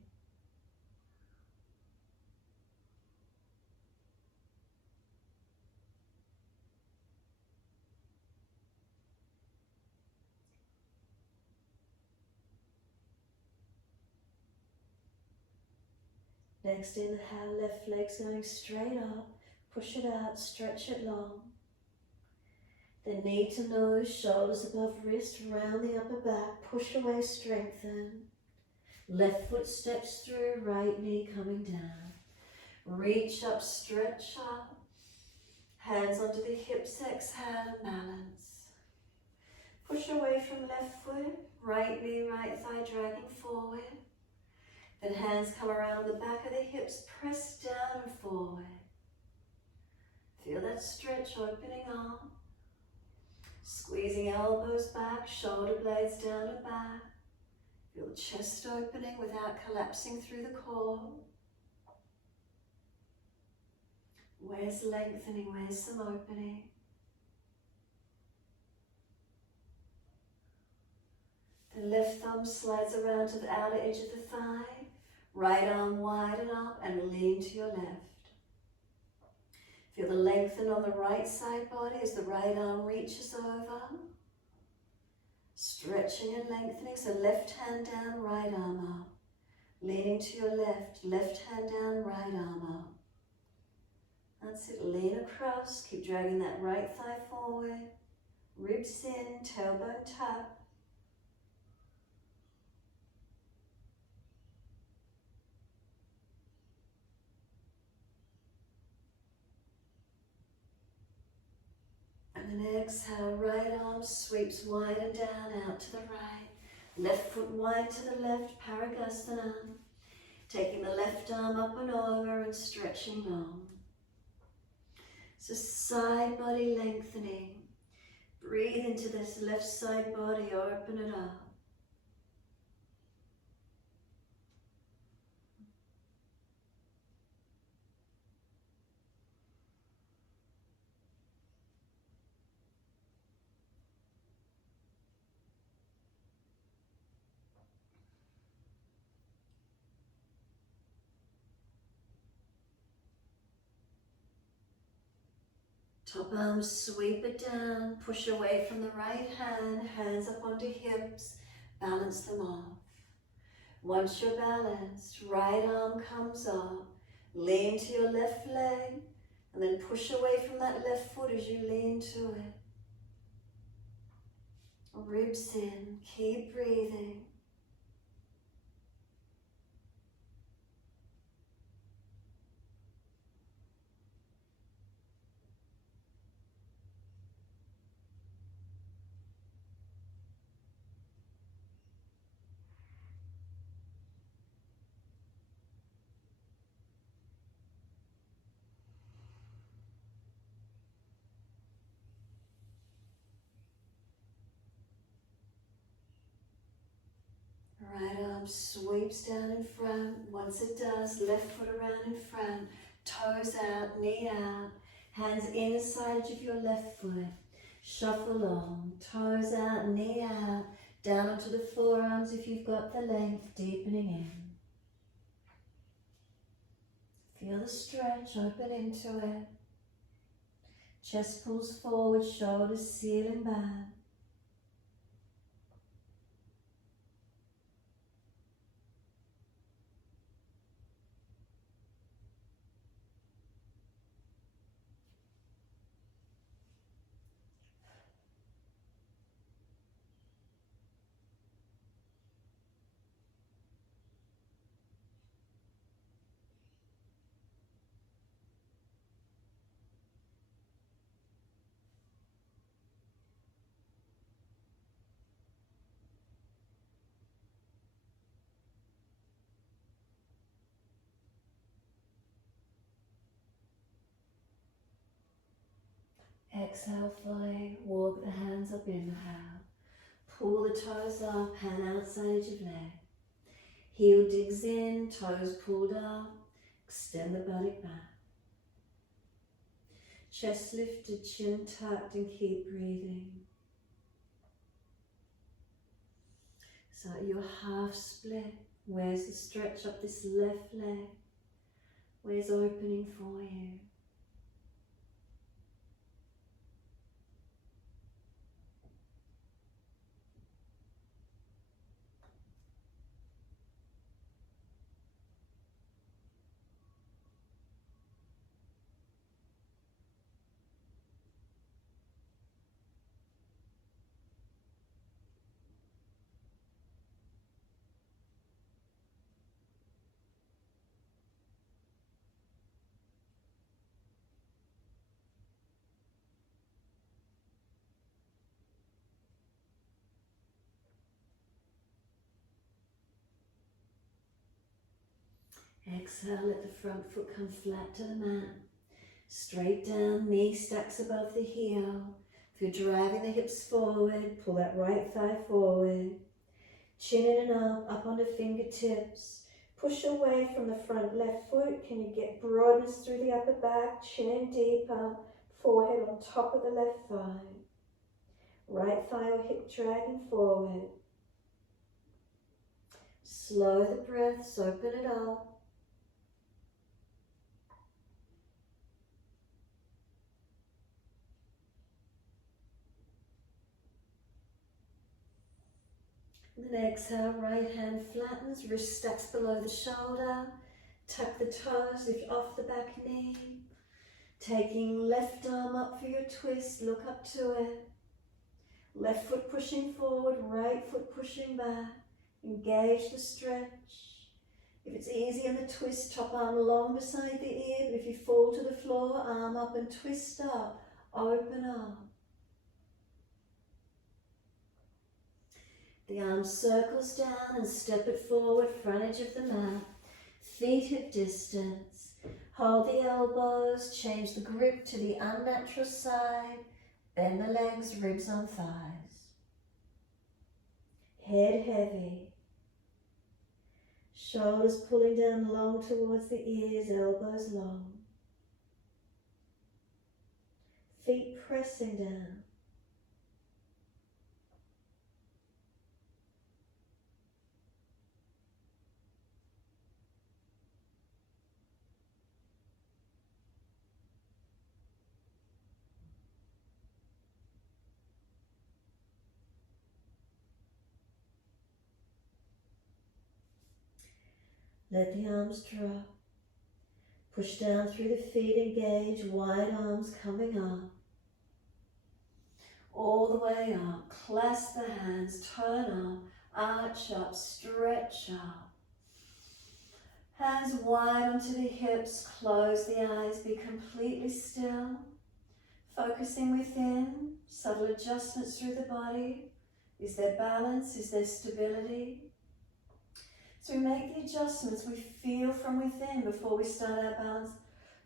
Next inhale, left leg's going straight up. Push it out, stretch it long. Then knee to nose, shoulders above wrist, round the upper back, push away, strengthen. Left foot steps through, right knee coming down. Reach up, stretch up. Hands onto the hips, exhale, balance. Push away from left foot, right knee, right thigh dragging forward. Then hands come around the back of the hips, press down and forward. Feel that stretch opening up. Squeezing elbows back, shoulder blades down and back. Feel chest opening without collapsing through the core. Where's lengthening? Where's some opening? The left thumb slides around to the outer edge of the thigh. Right arm widen up and lean to your left. Feel the lengthen on the right side body as the right arm reaches over. Stretching and lengthening, so left hand down, right arm up. Leaning to your left, left hand down, right arm up. That's it, lean across, keep dragging that right thigh forward. Ribs in, tailbone tap. And then exhale, right arm sweeps wide and down, out to the right. Left foot wide to the left, Paragastana. Taking the left arm up and over and stretching long. So side body lengthening. Breathe into this left side body, open it up. Top arm, sweep it down, push away from the right hand, hands up onto hips, balance them off. Once you're balanced, right arm comes up, lean to your left leg, and then push away from that left foot as you lean to it. Ribs in, keep breathing. Right arm sweeps down in front. Once it does, left foot around in front, toes out, knee out, hands inside of your left foot. Shuffle on, toes out, knee out, down onto the forearms if you've got the length, deepening in. Feel the stretch, open into it. Chest pulls forward, shoulders sealing back. Exhale fully, walk the hands up, inhale. Pull the toes up, hand outside of leg. Heel digs in, toes pulled up, extend the body back. Chest lifted, chin tucked, and keep breathing. So your half split, where's the stretch up this left leg? Where's opening for you? Exhale, let the front foot come flat to the mat. Straight down, knee stacks above the heel. If you're driving the hips forward, pull that right thigh forward. Chin in and up on the fingertips. Push away from the front left foot. Can you get broadness through the upper back? Chin in deeper. Forehead on top of the left thigh. Right thigh or hip dragging forward. Slow the breaths, open it up. And then exhale, right hand flattens, wrist stacks below the shoulder. Tuck the toes, lift off the back knee. Taking left arm up for your twist, look up to it. Left foot pushing forward, right foot pushing back. Engage the stretch. If it's easy in the twist, top arm long beside the ear, but if you fall to the floor, arm up and twist up, open up. The arm circles down and step it forward, front edge of the mat. Feet hip distance. Hold the elbows, change the grip to the unnatural side. Bend the legs, ribs on thighs. Head heavy. Shoulders pulling down long towards the ears, elbows long. Feet pressing down. Let the arms drop. Push down through the feet, engage, wide arms coming up. All the way up, clasp the hands, turn up, arch up, stretch up. Hands wide onto the hips, close the eyes, be completely still. Focusing within, subtle adjustments through the body. Is there balance? Is there stability? So we make the adjustments we feel from within before we start our balance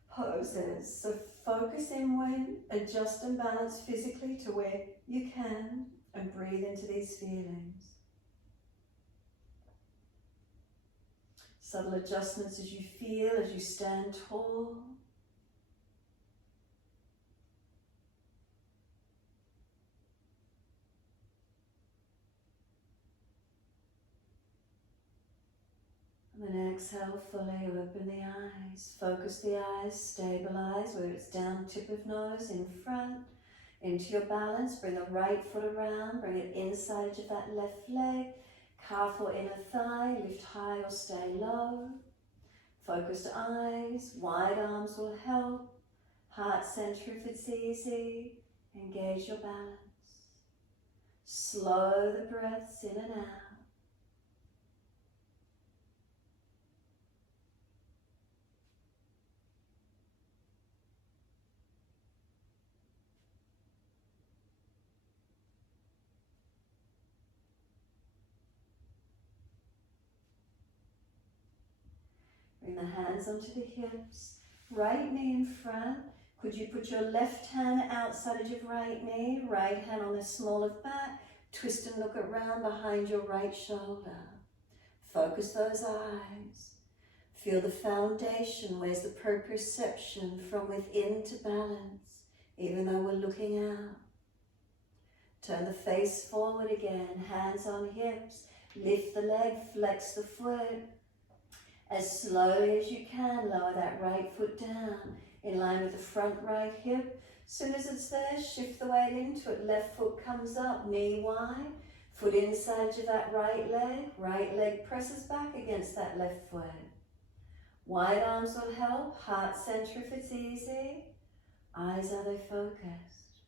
poses. So focus inward, adjust and balance physically to where you can, and breathe into these feelings. Subtle adjustments as you feel, as you stand tall. And then exhale fully, open the eyes, focus the eyes, stabilize, whether it's down tip of nose, in front, into your balance, bring the right foot around, bring it inside edge of that left leg, calf or inner thigh, lift high or stay low. Focused eyes, wide arms will help, heart center if it's easy, engage your balance. Slow the breaths in and out. Bring the hands onto the hips, right knee in front. Could you put your left hand outside of your right knee, right hand on the small of back, twist and look around behind your right shoulder. Focus those eyes. Feel the foundation, where's the proprioception from within to balance, even though we're looking out. Turn the face forward again, hands on hips, lift the leg, flex the foot. As slowly as you can, lower that right foot down, in line with the front right hip. As soon as it's there, shift the weight into it. Left foot comes up, knee wide, foot inside of that right leg presses back against that left foot. Wide arms will help, heart center if it's easy. Eyes, are they focused?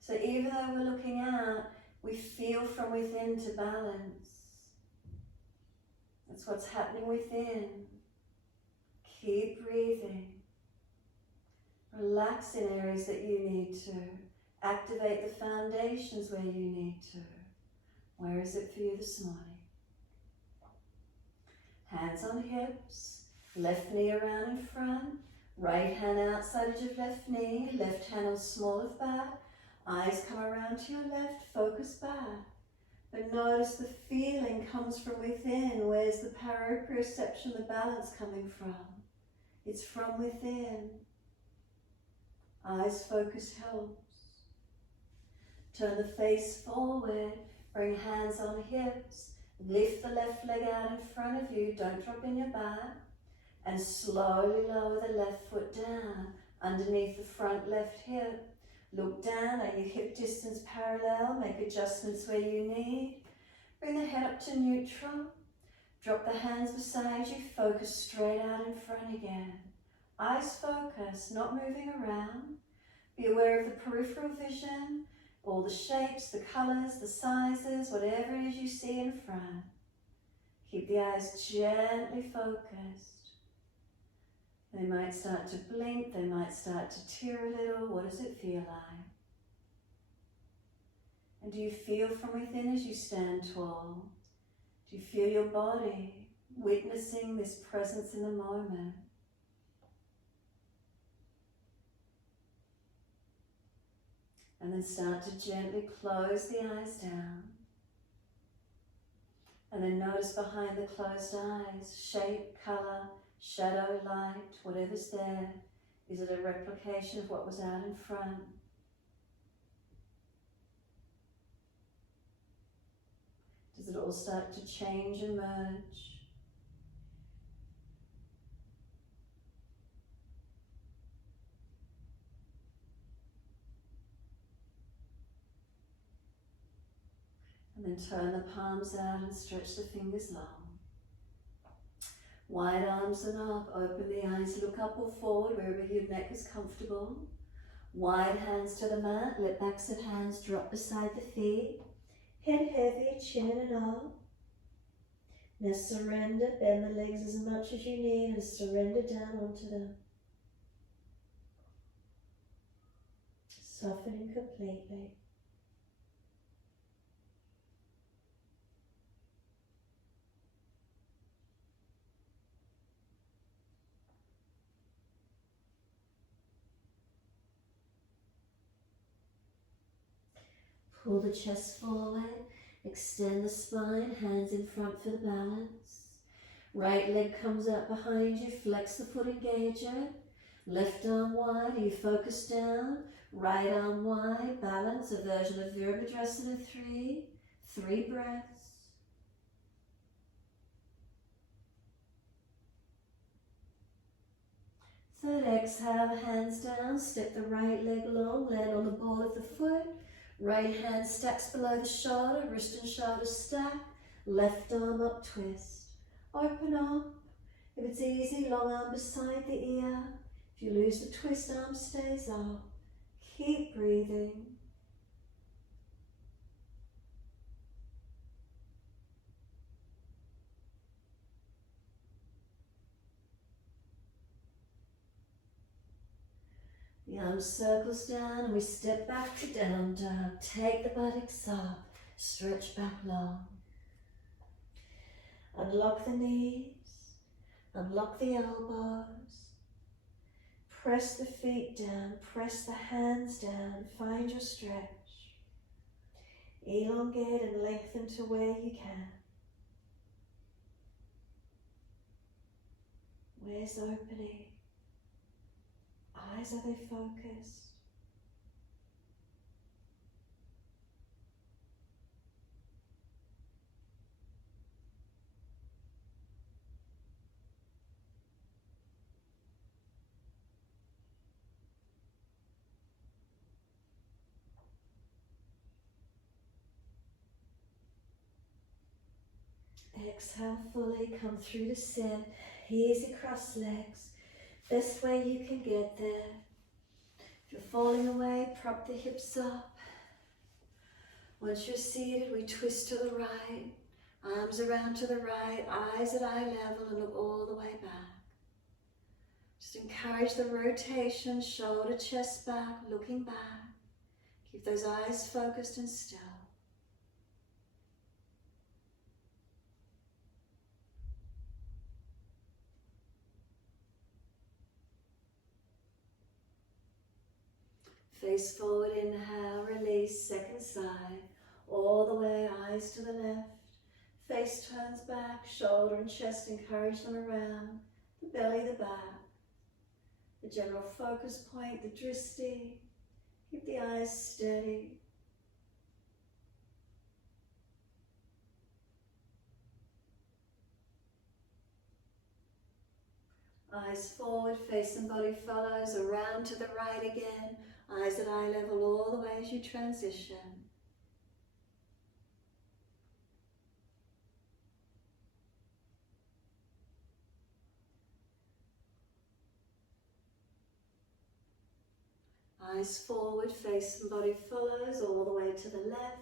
So even though we're looking out, we feel from within to balance. That's what's happening within. Keep breathing. Relax in areas that you need to. Activate the foundations where you need to. Where is it for you this morning? Hands on hips. Left knee around in front. Right hand outside edge of left knee. Left hand on small of back. Eyes come around to your left. Focus back. But notice the feeling comes from within. Where's the proprioception, the balance coming from? It's from within. Eyes focus helps. Turn the face forward. Bring hands on hips. Lift the left leg out in front of you. Don't drop in your back. And slowly lower the left foot down underneath the front left hip. Look down. Are your hip distance parallel? Make adjustments where you need. Bring the head up to neutral. Drop the hands beside you. Focus straight out in front again. Eyes focus, not moving around. Be aware of the peripheral vision, all the shapes, the colours, the sizes, whatever it is you see in front. Keep the eyes gently focused. They might start to blink, they might start to tear a little. What does it feel like? And do you feel from within as you stand tall? Do you feel your body witnessing this presence in the moment? And then start to gently close the eyes down. And then notice behind the closed eyes, shape, colour, shadow, light, whatever's there. Is it a replication of what was out in front? Does it all start to change and merge? And then turn the palms out and stretch the fingers long. Wide arms and up, open the eyes, look up or forward wherever your neck is comfortable. Wide hands to the mat, let backs of hands drop beside the feet. Head heavy, chin and up. Now surrender, bend the legs as much as you need and surrender down onto them. Softening completely. Pull the chest forward, extend the spine, hands in front for the balance. Right leg comes out behind you, flex the foot, engage it. Left arm wide, you focus down. Right arm wide, balance, a version of Virabhadrasana 3. 3 breaths. Third exhale, hands down, step the right leg long, land on the ball of the foot. Right hand stacks below the shoulder, wrist and shoulder stack. Left arm up, twist. Open up. If it's easy, long arm beside the ear. If you lose the twist, arm stays up. Keep breathing. The arm circles down and we step back to down dog. Take the buttocks up, stretch back long. Unlock the knees, unlock the elbows. Press the feet down, press the hands down, find your stretch. Elongate and lengthen to where you can. Where's the opening? Eyes, are they focused? Exhale fully, come through to sit. Easy cross legs. Best way you can get there. If you're falling away, prop the hips up. Once you're seated, we twist to the right. Arms around to the right, eyes at eye level and look all the way back. Just encourage the rotation, shoulder, chest back, looking back. Keep those eyes focused and still. Face forward, inhale, release, second side. All the way, eyes to the left. Face turns back, shoulder and chest, encourage them around. The belly, the back. The general focus point, the dristi. Keep the eyes steady. Eyes forward, face and body follows, around to the right again. Eyes at eye level all the way as you transition. Eyes forward, face and body follows all the way to the left.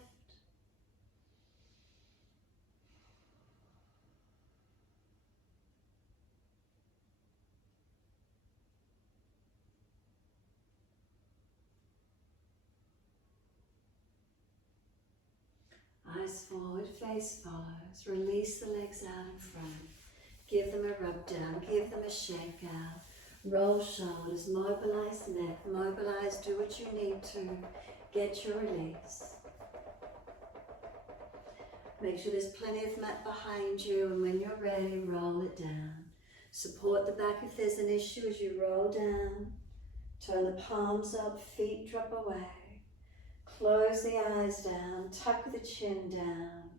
Eyes forward, face follows. Release the legs out in front. Give them a rub down, give them a shake out. Roll shoulders, mobilize neck, mobilize, do what you need to. Get your release. Make sure there's plenty of mat behind you, and when you're ready, roll it down. Support the back if there's an issue as you roll down. Turn the palms up, feet drop away. Close the eyes down, tuck the chin down.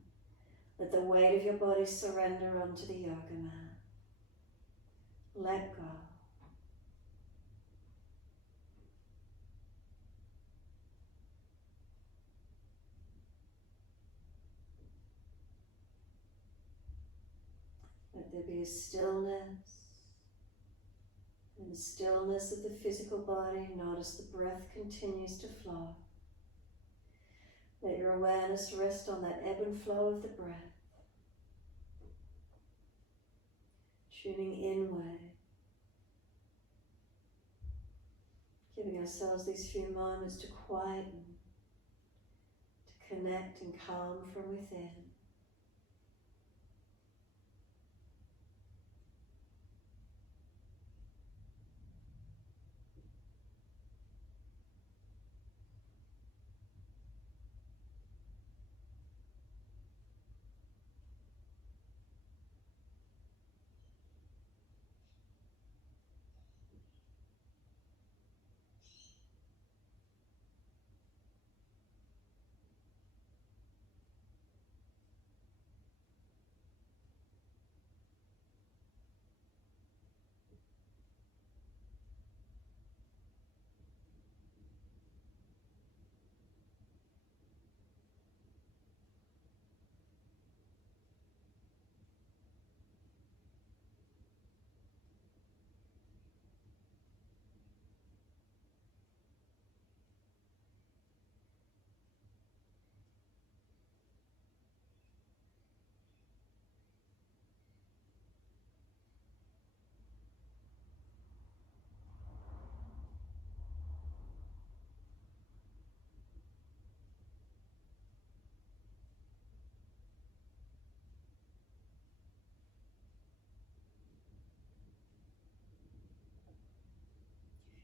Let the weight of your body surrender onto the yoga mat. Let go. Let there be a stillness. In the stillness of the physical body, notice the breath continues to flow. Let your awareness rest on that ebb and flow of the breath. Tuning inward. Giving ourselves these few moments to quieten, to connect and calm from within.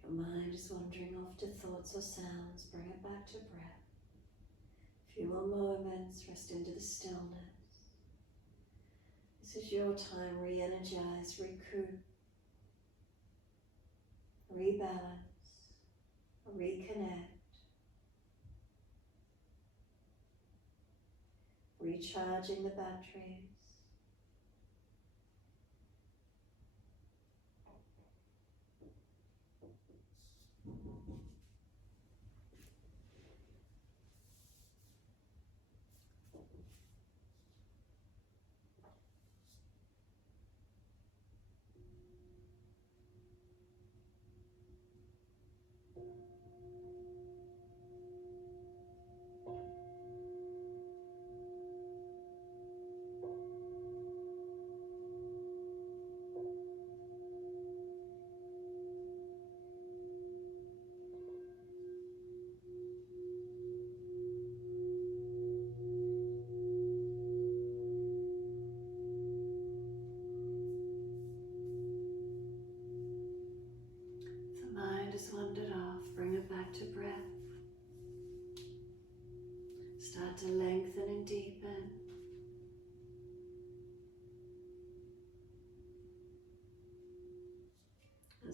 Your mind is wandering off to thoughts or sounds, bring it back to breath. Few more moments, rest into the stillness. This is your time, re-energize, recoup, rebalance, reconnect, recharging the batteries.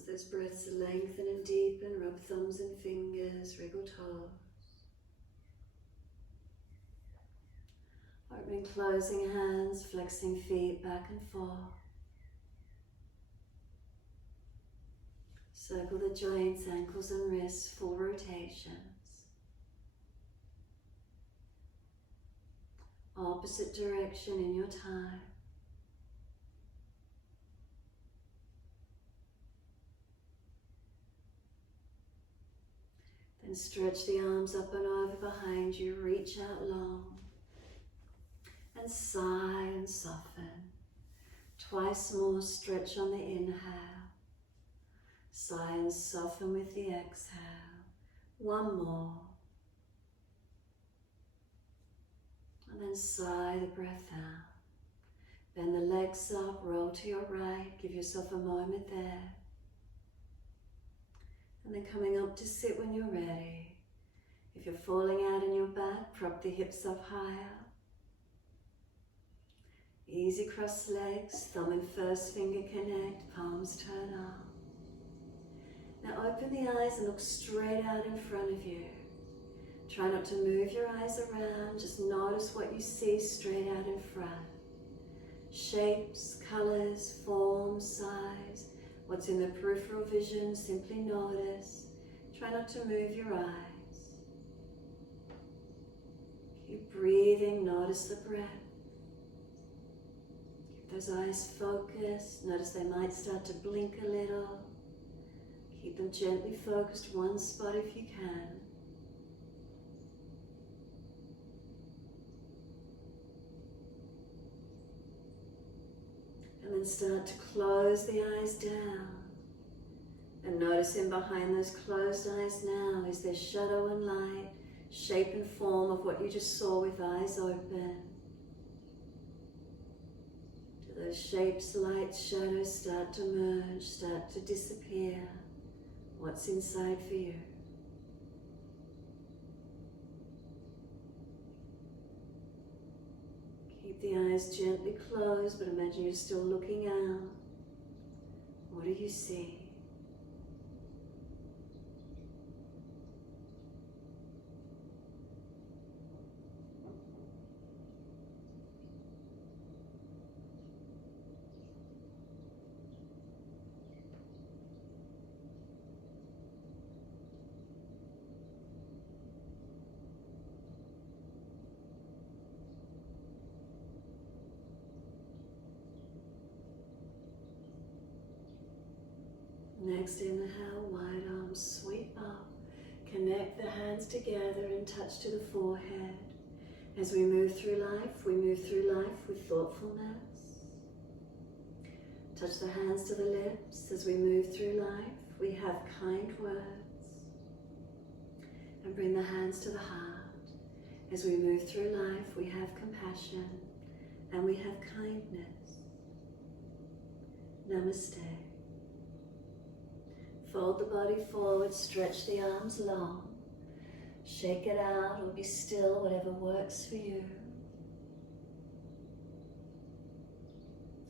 As those breaths lengthen and deepen, rub thumbs and fingers, wriggle toes. Opening, closing hands, flexing feet back and forth. Circle the joints, ankles and wrists, full rotations. Opposite direction in your time. Then stretch the arms up and over behind you, reach out long. And sigh and soften. Twice more, stretch on the inhale. Sigh and soften with the exhale. One more. And then sigh the breath out. Bend the legs up, roll to your right, give yourself a moment there. And then coming up to sit when you're ready. If you're falling out in your back, prop the hips up higher. Easy cross legs, thumb and first finger connect, palms turn up. Now open the eyes and look straight out in front of you. Try not to move your eyes around, just notice what you see straight out in front. Shapes, colors, forms, size, what's in the peripheral vision, simply notice. Try not to move your eyes. Keep breathing, notice the breath. Those eyes focused, notice they might start to blink a little. Keep them gently focused, one spot if you can. And then start to close the eyes down. And noticing behind those closed eyes now is there shadow and light, shape and form of what you just saw with eyes open. Those shapes, lights, shadows start to merge, start to disappear. What's inside for you? Keep the eyes gently closed, but imagine you're still looking out. What do you see? Next inhale, wide arms sweep up. Connect the hands together and touch to the forehead. As we move through life with thoughtfulness. Touch the hands to the lips. As we move through life, we have kind words. And bring the hands to the heart. As we move through life, we have compassion and we have kindness. Namaste. Fold the body forward, stretch the arms long. Shake it out or be still, whatever works for you.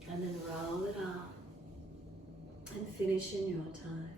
And then roll it up and finish in your time.